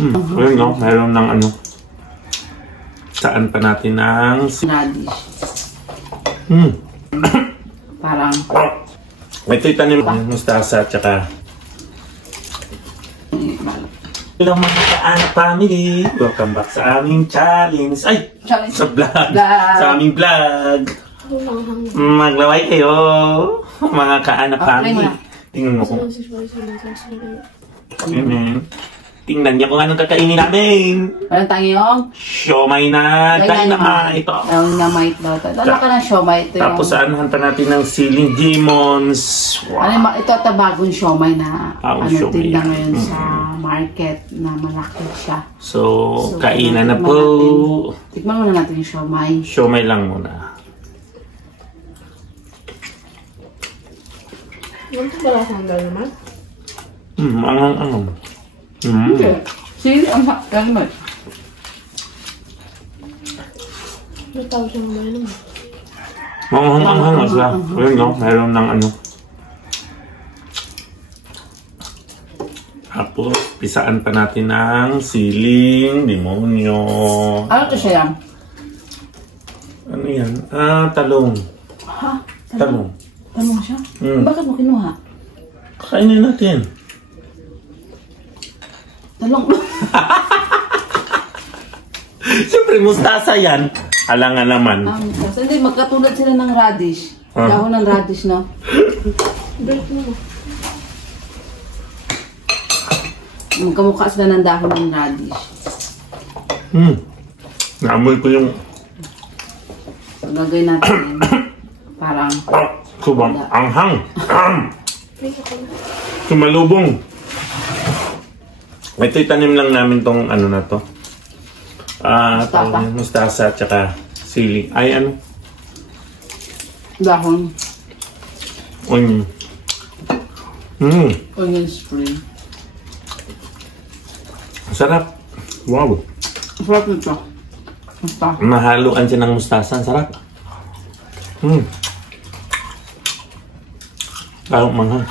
Ayun no, meron ng ano. Saan pa natin ng radish. Parang ito itanim ng mustasa at saka ilang mga ka-anak family. Welcome back sa aming challenge. Ay! challenge Sa vlog. Sa aming vlog. Maglaway kayo. Mga ka-anak family. Tingnan mo ko. Tingnan niyo kung anong kakainin namin. Parang tangiyong Siomay na dynamite. dynamite daw. Dala ka ng siomay. Ito Tapos anuhan pa natin ng siling demons. Wow. Ito ata bagong siomay na Siomay tinda yan. ngayon sa market na malaki siya. So kainan na po. Tikman muna natin yung siomay. Siomay lang muna. Ano ito ba lang naman? Angang-angang. Hindi. Sige, ang dynamite. May tawag siyang naman. Angang-angang na siya. Ayun no, meron ng ano. Tapos, pisaan pa natin ng siling demonyo. Ano ito siya yan? Ano yan? Talong. Ha? Talong. Talong siya? Bakit mo kinuha? Kakainin natin. Talong. Siyempre, mustasa yan. Alangan naman. Hindi, magkatulad sila ng radish. Dahon ng radish, no? Magkamukha sila ng dahon ng radish. Naamoy ko yung Gagawin natin parang subang anghang. Sumalubong. Ito itanim lang namin tong ano na to. Mustasa at saka sili. Ay ano? dahon. Onion. Onion spring. Sarap. Wow. Sarap nito. Basta. Mahaluan siya ng mustasa. Sarap. Parang manghang.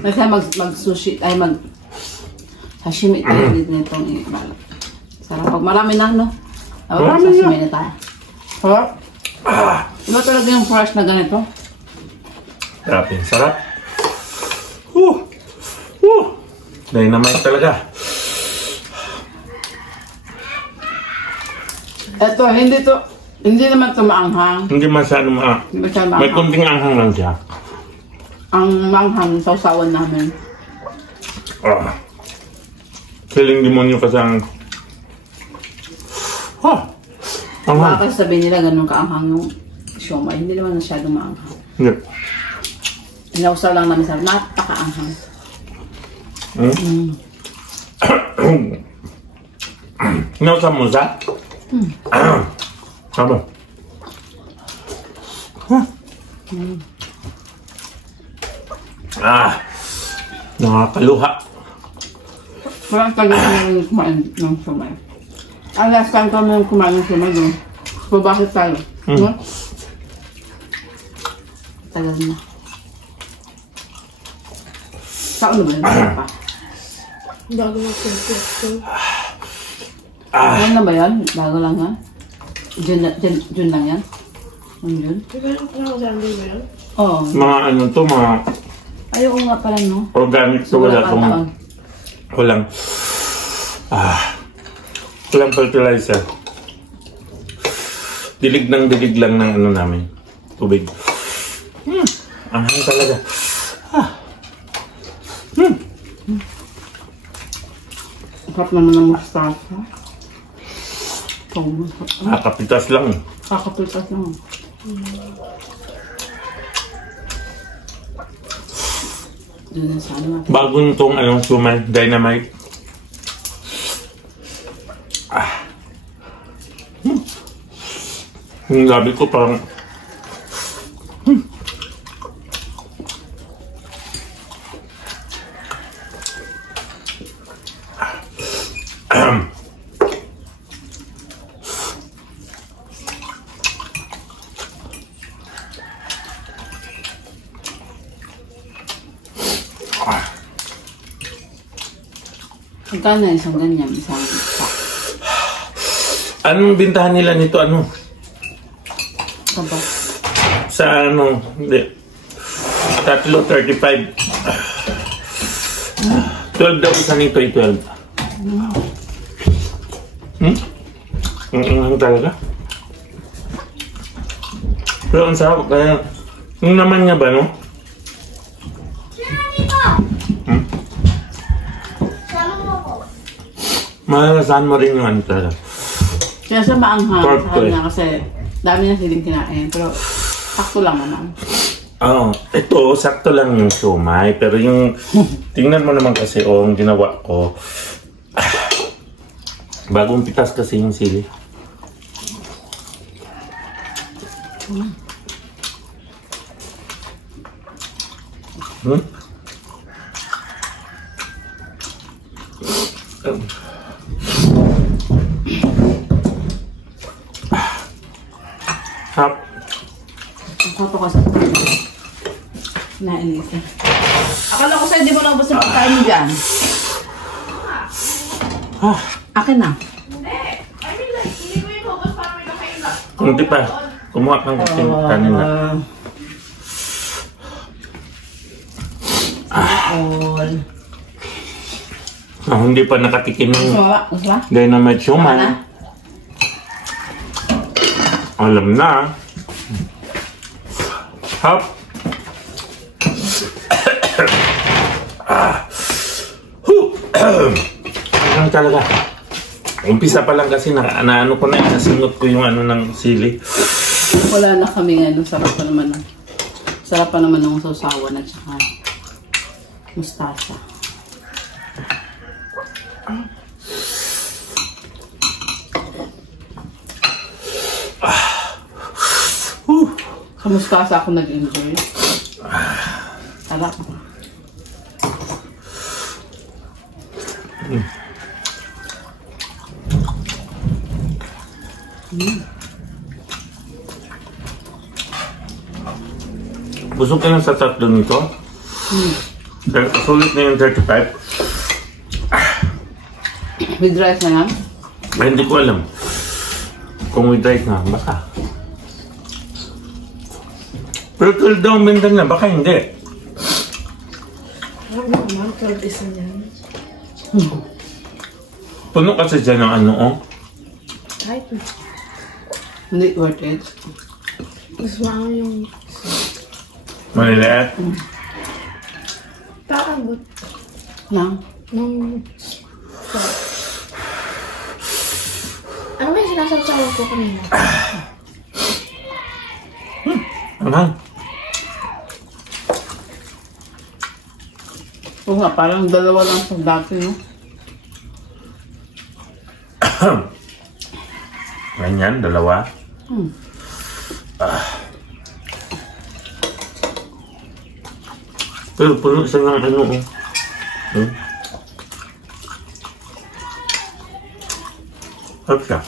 Kasi mag-sushi, ay sashimi tayo dito nitong ibalot. Sarap. Pag marami na, no? Marami sashimi na tayo. Sarap. Iba talaga yung fresh na ganito. Grabe. Sarap. Dynamite talaga. Ito, hindi naman ito maanghang. Hindi masyado Hindi masyado may maanghang. kunting anghang lang siya. Ang maanghang, sausawan namin. Siling demonyo kasi ang... anghang. Baka sabihin nila ganun kaanghang yung siomay. Hindi naman masyadong maanghang. Hindi. Inausaw lang namin sa napakaanghang. Inausaw mo siya? Sabi. Nakakaluha. Parang tagal kami kumain ng siomay. Ang last time kami kumain ng siomay doon. Babakit tayo. No? Tagal na. Saan na ba yun? Pa? Bago mag-complex. Ano na ba yan? Bago lang yan? June lang yan? June? Diba yung pinakasabi mo yan? Oo. Mga ano to, mga Ayoko nga pala, no? organic to. Wala itong... Walang fertilizer. Dilig lang ng ano namin. Tubig. Anghang talaga. Sarap naman ng mustasa. Kapitas lang. Kakapitas lang. Doon na sa ano. Bagong tong anong sumay, dynamite. Yung labi ko parang... Magkano na isang ganyan? Isang pack. Anong bintahan nila nito? Ano? Kaba. Sa ano? Hindi. 3.35. 12 daw isa nito, 12. Ano talaga? Pero ang sarap, kaya yung naman niya ba, no? Malalasahan mo rin yung ano talaga. Kaya siya maanghang Pork sa kanya kasi dami na siling kinain. Pero sakto lang naman. Oo. Ito, sakto lang yung siomai. Pero yung, tingnan mo naman kasi, yung ginawa ko. Bagong pitas kasi yung sili. Hap. Ang koto ka sa nainis na. Akala ko sa'yo, di mo lang basta pagkain mo dyan. Akin na. Hindi pa. Kumuha kang kasing kanina. Hindi pa nakatikim ng dynamite siomai. Alam na. Hap. Ano talaga? Umpisa pa lang kasi ano ko na, nasingot ko yung ano ng sili. Wala na kami ano, sarap pa naman. Sarap pa naman ng sausawan at saka mustasa. Sa mustasa ako nag-enjoy. Sarap. Busog ka lang sa tatlo nito? Sulit na yung 35. With rice na lang? Ay, hindi ko alam. Kung with rice na, baka. Pero 12 daw ang benta na, baka hindi. Ano naman, 12 isa niyan. Puno kasi dyan ng ano, oh. Kahit na. Hindi worth it. Gusto mo yung... Malilit. Paabot. Lang? Nung... Ano ba yung sinasasawa ko kanina? Ano? Oo nga, parang dalawa lang sa dati, no? Ganyan, dalawa. Pero puno siya ng ano, oh. Harap siya.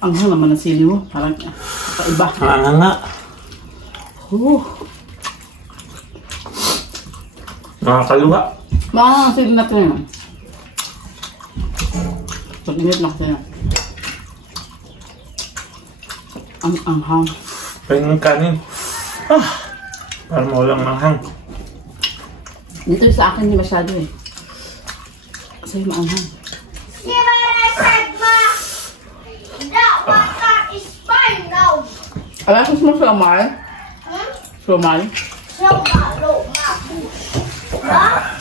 Ang hal naman ang sili mo. Parang kakaiba. Nga. Nakakaluwa. Baka ang sili natin naman. Pag-init lang sa'yo. Ang anghang. Kaya ng kanin. Parang walang anghang. Dito sa akin hindi masyado eh. Sa'yo maanghang. Alas mo siomai? Siomai?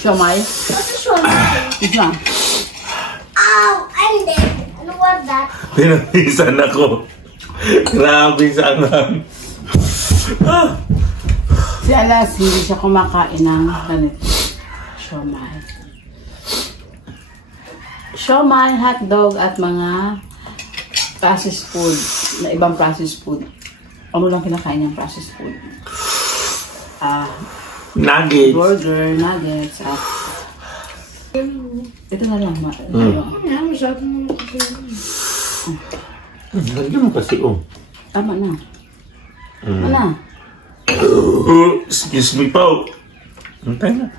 Siomai? What's a siomai? Isa. Ow! I'm dead. Ano was that? Pinapisan ako. Grabe sa anghang. Si Alas, hindi siya kumakain ng ganito. Siomai. Siomai, hotdog at mga processed food, na ibang processed food. Ano lang kinakain niyang processed food? Nuggets. Burger, nuggets, ito na lang. Masyado naman kasi. Lagyan mo kasi, oh. Tama na. Tama na. Excuse me po. Antay na.